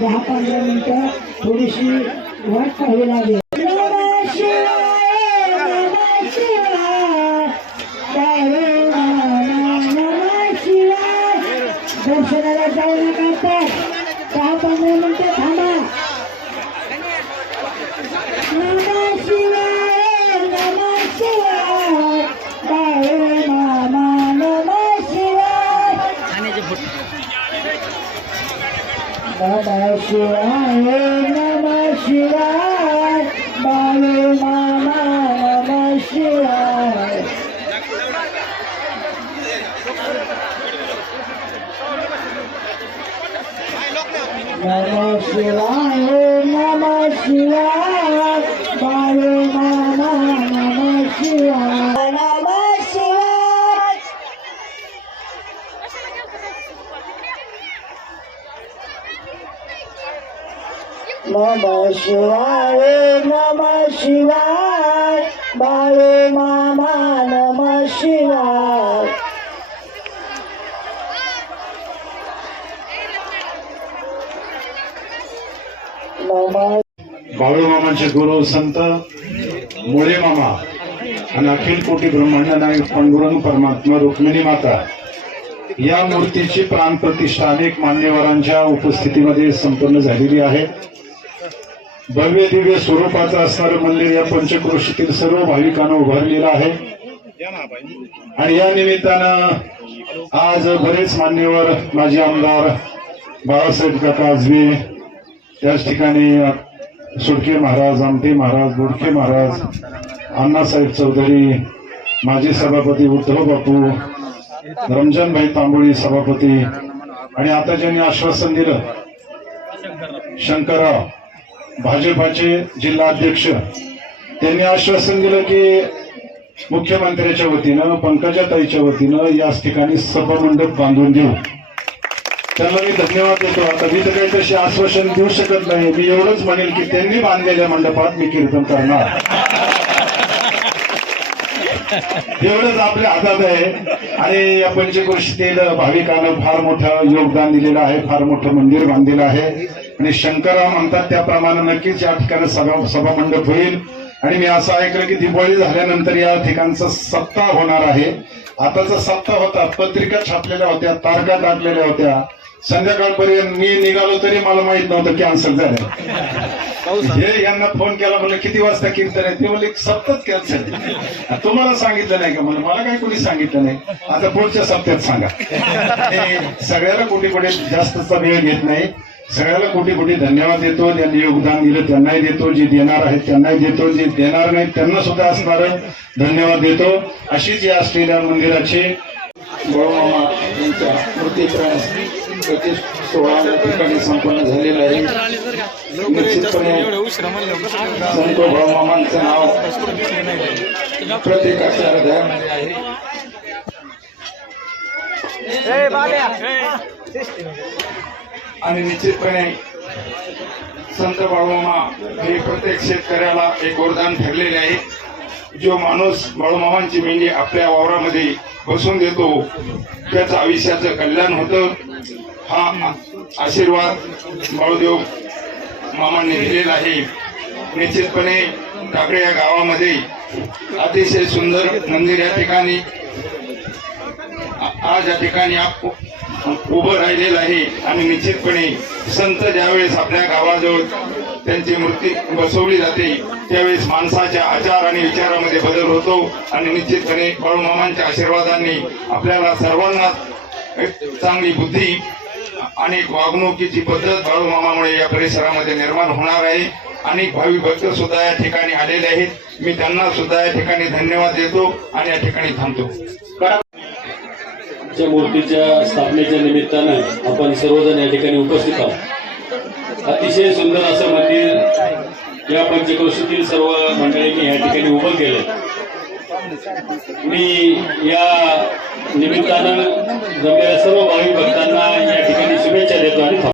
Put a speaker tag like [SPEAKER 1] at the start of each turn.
[SPEAKER 1] दहा पंधरा मिनिटं थोडीशी वाट पाहावी लागेल. शिवाय. दर्शनाला जाऊ नका तर दहा पंधरा मिनिटं थांबा नमः शिवाय नमः शिवाय जय राम, नमः शिवाय नमः शिवाय नमः शिवाय बाळू मामा नमः शिवाय नम शिवाय नम शिवाय बाळू मामा नम शिवाय शिवाय शिवाय शिवाय मामा शिवाय. नमः
[SPEAKER 2] बाळूमामांचे गुरु संत मुळे मामा आणि अखिल कोटी ब्रह्मांड नायक पांडुरंग परमात्मा रुक्मिणी माता या मूर्तीची प्राणप्रतिष्ठा अनेक मान्यवरांच्या उपस्थितीमध्ये संपन्न झालेली आहे. भव्य दिव्य स्वरूपाचं असणारं मंदिर या पंचक्रोशीतील सर्व भाविकांना उभारलेलं आहे. आणि या निमित्तानं आज बरेच मान्यवर माजी आमदार बाळासाहेब काका आजवे त्याच ठिकाणी सुडके महाराज आमटे महाराज बोडके महाराज अण्णासाहेब चौधरी माजी सभापती उद्धव बापू रमजानभाई तांबोळी सभापती आणि आता ज्यांनी आश्वासन दिलं शंकरराव भाजपाचे जिल्हा अध्यक्ष त्यांनी आश्वासन दिलं की मुख्यमंत्र्याच्या वतीनं पंकजाताईच्या वतीनं याच ठिकाणी सभामंडप बांधून देऊ. त्यांना मी धन्यवाद देतो. आता मी तर काही तशी आश्वासन देऊ शकत नाही. मी एवढंच म्हणेल की त्यांनी बांधलेल्या मंडपात मी कीर्तन करणार. एवढंच आपल्या हातात आहे. आणि या पंचक्रोशीतील भाविकानं फार मोठं योगदान दिलेलं आहे. फार मोठं मंदिर बांधलेलं आहे. आणि शंकरराव म्हणतात त्याप्रमाणे नक्कीच या ठिकाणी सभा सभामंडप होईल. आणि मी असं ऐकलं की दिवाळी झाल्यानंतर या ठिकाणचा सप्ताह होणार आहे. आताचा सप्ताह होता पत्रिका छापलेल्या होत्या तारखा टाकलेल्या होत्या. संध्याकाळपर्यंत मी निघालो तरी मला माहीत नव्हतं कॅन्सल झालं हे यांना फोन केला म्हणलं किती वाजता कीर्तन आहे? ते म्हणले सप्ताह कॅन्सल तुम्हाला सांगितलं नाही का? म्हणलं मला काही कोणी सांगितलं नाही. आता पुढच्या सप्त्यात सांगा. सगळ्याला कोटी कोटी जास्तचा वेळ घेत नाही. सगळ्याला कोटी कोटी धन्यवाद देतो. ज्यांनी योगदान दिलं त्यांनाही देतो. जे देणार आहेत त्यांनाही देतो. जे देणार नाहीत त्यांना सुद्धा असणार धन्यवाद देतो. अशीच या असलेल्या मंदिराची.
[SPEAKER 3] बळमामा यांच्या प्रतिष्ठ सोहळा ठिकाणी संपन्न झालेला आहे. निश्चितपणे संत बळमामांचं नाव प्रत्येकाच्या आहे आणि निश्चितपणे संत बाळूमामा हे प्रत्येक शेतकऱ्याला एक वरदान ठरलेले आहे. जो माणूस बाळूमामांची मेंढी आपल्या वावरामध्ये बसून देतो त्याचं आयुष्याचं कल्याण होतं. हा आशीर्वाद बाळूदेव मामांनी दिलेला आहे. निश्चितपणे टाकळे या गावामध्ये अतिशय सुंदर मंदिर या ठिकाणी आज या ठिकाणी आप उभं राहिलेलं आहे. आणि निश्चितपणे संत ज्यावेळेस आपल्या गावाजवळ त्यांची मूर्ती बसवली जाते. त्यावेळेस माणसाच्या आचार आणि विचारामध्ये बदल होतो आणि निश्चितपणे बाळूमामांच्या आशीर्वादांनी आपल्याला सर्वांना एक चांगली बुद्धी आणि वागणुकीची पद्धत बाळूमामामुळे या परिसरामध्ये निर्माण होणार आहे. अनेक भावी भक्त सुद्धा या ठिकाणी आलेले आहेत. मी त्यांना सुद्धा या ठिकाणी धन्यवाद देतो आणि या ठिकाणी थांबतो.
[SPEAKER 4] च्या मूर्तीच्या स्थापनेच्या निमित्तानं आपण सर्वजण या ठिकाणी उपस्थित आहोत. अतिशय सुंदर असं मंदिर या पंचक्रोशीतील सर्व मंडळींनी या ठिकाणी उभं केलं. मी या निमित्तानं जमलेल्या सर्व भाविक भक्तांना या ठिकाणी शुभेच्छा देतो आणि